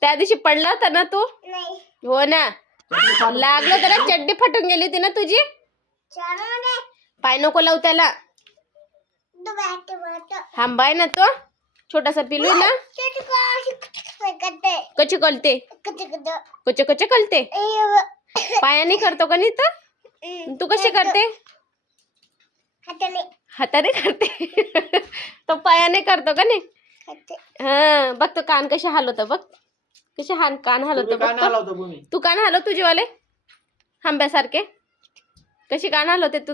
त्या दिवशी पडला होता ना तू? हो ना, लागलं तर चड्डी फाटून गेली होती ना तुझी. पाय नको लावू त्याला. हांबाय ना तो छोटासा पिलू ना. कचे कलते कचे कचे कलते पायाने करतो का नाही तर तू कशी करते? हाताने करते. तो पायाने करतो का नाही? हा बघ तो कान कसे हलवतो बघ. कसे कान हलवतो बघ. तू कान हलव तुझेवाले आंब्यासारखे. कशी कान हलवते तू?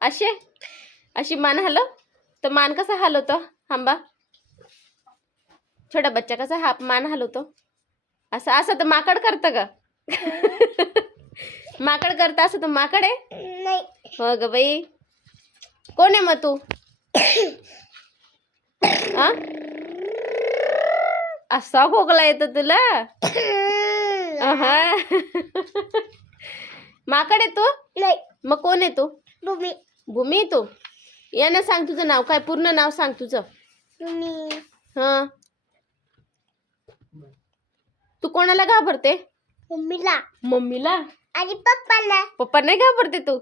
अशी मान हलव. तो मान कसा हलवतो आंबा? छोटा बच्चा कसा हा मान हलवतो? असं असं तर माकड करतं का? माकड करतं असं तर माकड आहे? हो ग बाई. कोण आहे मग तू? असा खोकला येतो तुला? माकड आहे तू? मग कोण आहे तू? भूमी. भूमी तू? यानं सांग तुझं नाव काय? पूर्ण नाव सांग तुझं. हा. तू कोणाला घाबरते? मम्मीला. मम्मीला आणि पप्पाला. पप्पा नाही घाबरते तू?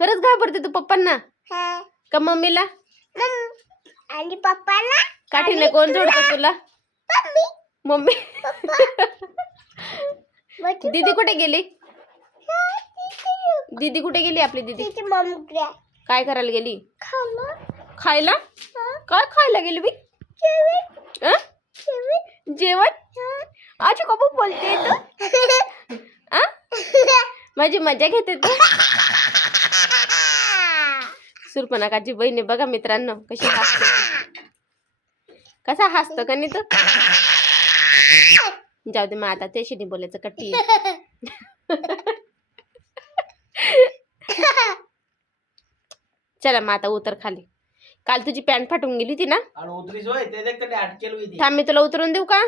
खरंच घाबरते तू पप्पांना का मम्मीला? आणि पप्पाला. काठीने कोण जोडतो तुला? मम्मी. दीदी कुठे गेली? दीदी कुठे गेली आपली दीदी? काय करायला गेली? खायला. काय खायला गेली बी? जेवण. आज कबू बोलते तू? माझी मजा घेते तू? सुरपणाकाची बहिणी बघा मित्रांनो कशी हसते. कसा हसतो का नाही तू? जाऊ दे मग आता त्याशी बोलायचं कट्टी. चला मग आता उतर खाली. काल तुझी पॅन्ट फाटून गेली होती ना? थांब मी तुला उतरून देऊ का?